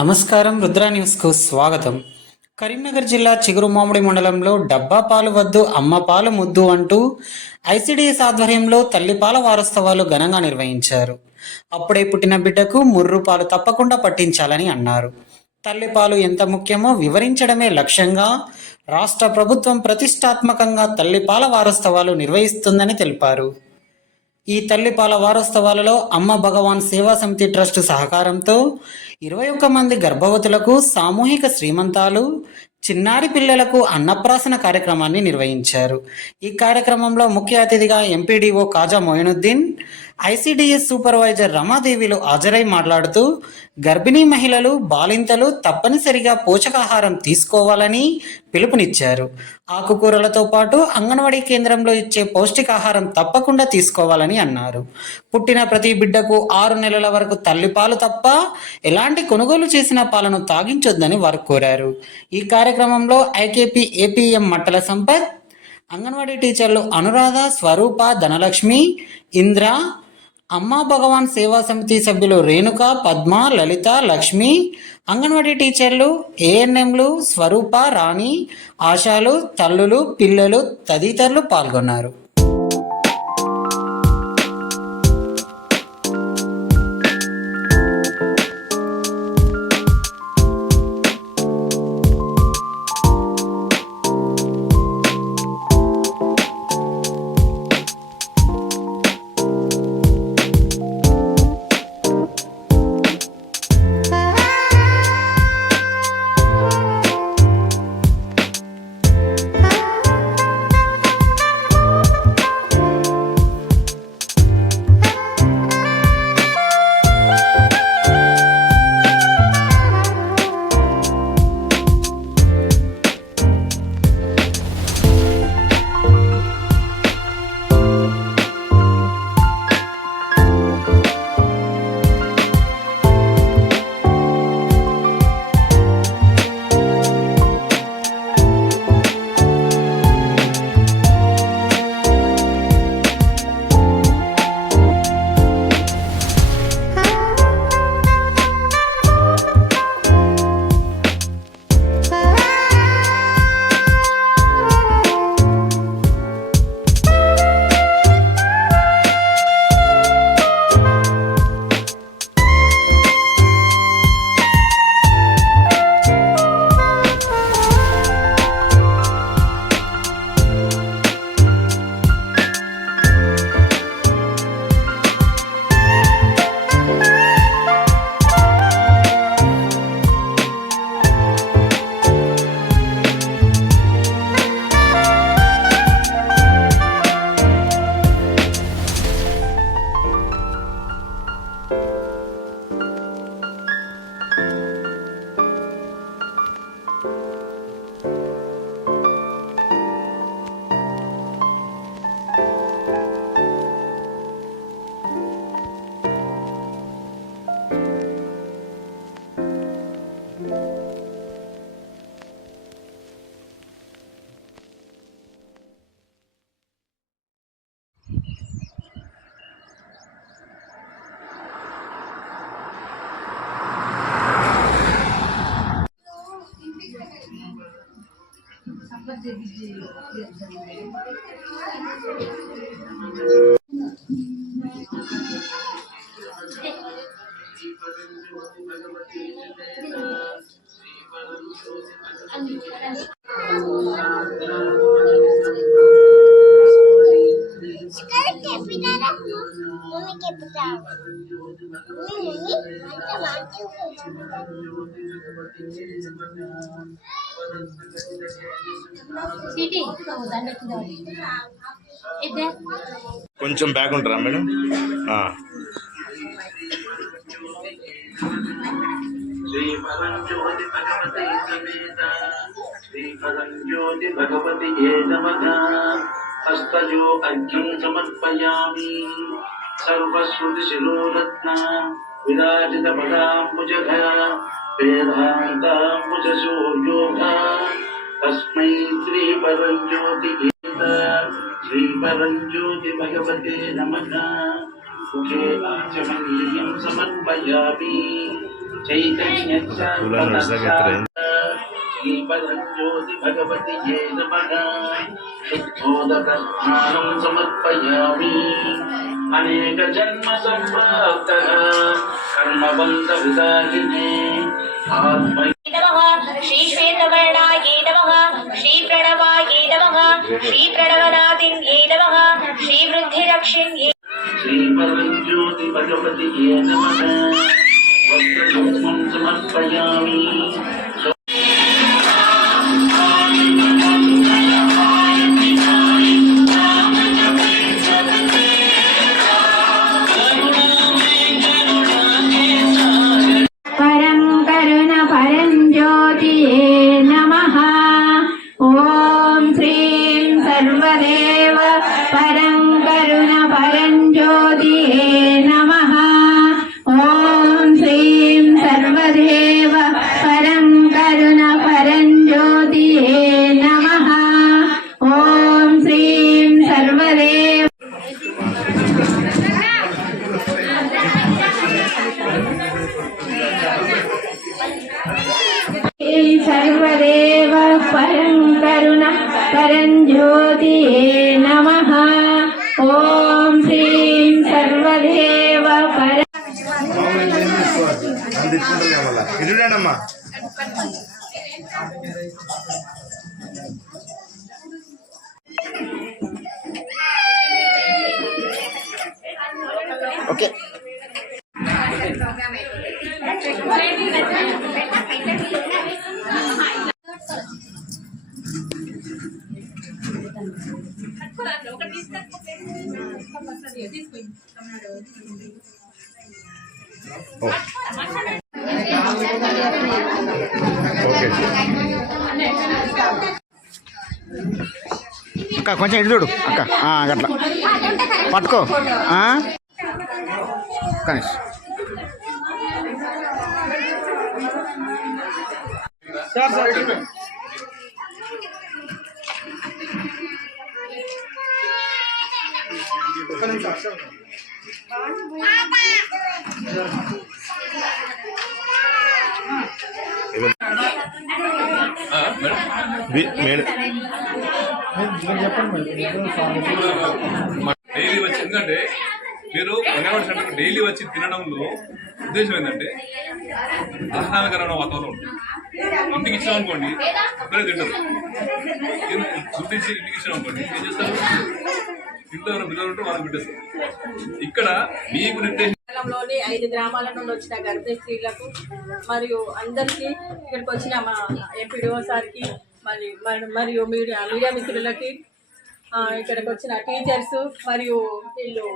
నమస్కారం. రుద్ర న్యూస్కు స్వాగతం. కరీంనగర్ జిల్లా చిగురుమామిడి మండలంలో డబ్బా పాలు వద్దు అమ్మ పాలు ముద్దు అంటూ ఐసిడిఎస్ ఆధ్వర్యంలో తల్లిపాల వారోత్సవాలు ఘనంగా నిర్వహించారు. అప్పుడే పుట్టిన బిడ్డకు ముర్రు పాలు తప్పకుండా పట్టించాలని అన్నారు. తల్లిపాలు ఎంత ముఖ్యమో వివరించడమే లక్ష్యంగా రాష్ట్ర ప్రభుత్వం ప్రతిష్టాత్మకంగా తల్లిపాల వారోత్సవాలు నిర్వహిస్తుందని తెలిపారు. ఈ తల్లిపాల వారోత్సవాలలో అమ్మ భగవాన్ సేవా సమితి ట్రస్ట్ సహకారంతో 21 మంది గర్భవతులకు సామూహిక శ్రీమంతాలు, చిన్నారి పిల్లలకు అన్నప్రాసన కార్యక్రమాన్ని నిర్వహించారు. ఈ కార్యక్రమంలో ముఖ్య అతిథిగా ఎంపీడీఓ కాజా మొయినుద్దీన్, ఐసిడిఎస్ సూపర్వైజర్ రమాదేవిలు హాజరై మాట్లాడుతూ గర్భిణీ మహిళలు, బాలింతలు తప్పనిసరిగా పోషకాహారం తీసుకోవాలని పిలుపునిచ్చారు. ఆకుకూరలతో పాటు అంగన్వాడీ కేంద్రంలో ఇచ్చే పౌష్టికాహారం తప్పకుండా తీసుకోవాలని అన్నారు. పుట్టిన ప్రతి బిడ్డకు 6 నెలల వరకు తల్లిపాలు తప్ప ఎలాంటి కొనుగోలు చేసిన పాలను తాగించొద్దని వారు కోరారు. ఈ కార్యక్రమంలో ఐకేపీ ఏపీఎం మట్టల సంపత్, అంగన్వాడీ టీచర్లు అనురాధ, స్వరూప, ధనలక్ష్మి, ఇంద్ర, అమ్మా భగవాన్ సేవా సమితి సభ్యులు రేణుక, పద్మ, లలిత, లక్ష్మి, అంగన్వాడీ టీచర్లు, ఏఎన్ఎంలు, స్వరూప, రాణి, ఆశాలు, తల్లులు, పిల్లలు తదితరులు పాల్గొన్నారు. కొంచెం బ్యాక్ ఉంటారా మేడం? శ్రీపరంజ్యోతి భగవతి హస్తజో అర్ఘ్యం సమర్పయామి. సర్వశ్రుతిశిరోరత్న విరాజిత పదాంబుజఘ వేదాంతాంబుజసూర్యోగ తస్మై శ్రీపరంజ్యోతి శ్రీపరంజ్యోతి భగవతే నమః. ముఖే ఆచమనీయం సమర్పయామి. श्रीपरञ्ज्योति भगवति ये नमः शुद्धोदकस्नानं समर्पयामि अनेक जन्म संप्राप्तः कर्मबन्धविदाहिने आत्म नमः श्री श्वेतवर्णायै नमः श्री प्रणवायै नमः श्री प्रणवनादिन्ये नमः श्री वृद्धिरक्षिण्ये श्रीपरञ्ज्योति भगवति ये नमः वस्त्रपुष्पं समर्पयामि परं करुण परञ्ज्योतिये नमः ॐ श्रीं सर्वदेव परं करुण परञ्ज्योतिये नमः ॐ श्रीं सर्वदेव परं करुण परञ्ज्योतिये नमः ॐ श्रीं सर्वदेव सर्वदेव परं करुण परञ्ज्योतिये नमः ॐ श्रीं सर्वदेव पर ఇటురానమ్మా ఓకే ఓకే అక్క కొంచెం ఇటు చూడు అక్క అట్లా పట్టుకో కనీష్ మేడం డైలీ వచ్చి ఎందుకంటే మీరు అంగన్వాడీ సెంటర్కి డైలీ వచ్చి తినడంలో ఉద్దేశం ఏంటంటే ఆహ్లాదకరమైన వాతావరణం ఉంటుంది. ఇంటికి ఇచ్చాం అనుకోండి ఇక్కడే తింటారు. గుర్తించి ఇంటికి ఇచ్చాం అనుకోండి ఏం చేస్తారు, ఇంట్లో ఎవరైనా పిల్లలు ఉంటే వాళ్ళని పెట్టేస్తారు. ఇక్కడ మీకు నిర్దేశం మండలంలోని 5 గ్రామాల నుండి వచ్చిన గర్భిణీ స్త్రీలకు మరియు అందరికీ ఇక్కడికి వచ్చిన మా ఎంపీడీఓ సార్కి మరియు మీడియా మిత్రులకి ఇక్కడికి వచ్చిన టీచర్స్ మరియు వీళ్ళు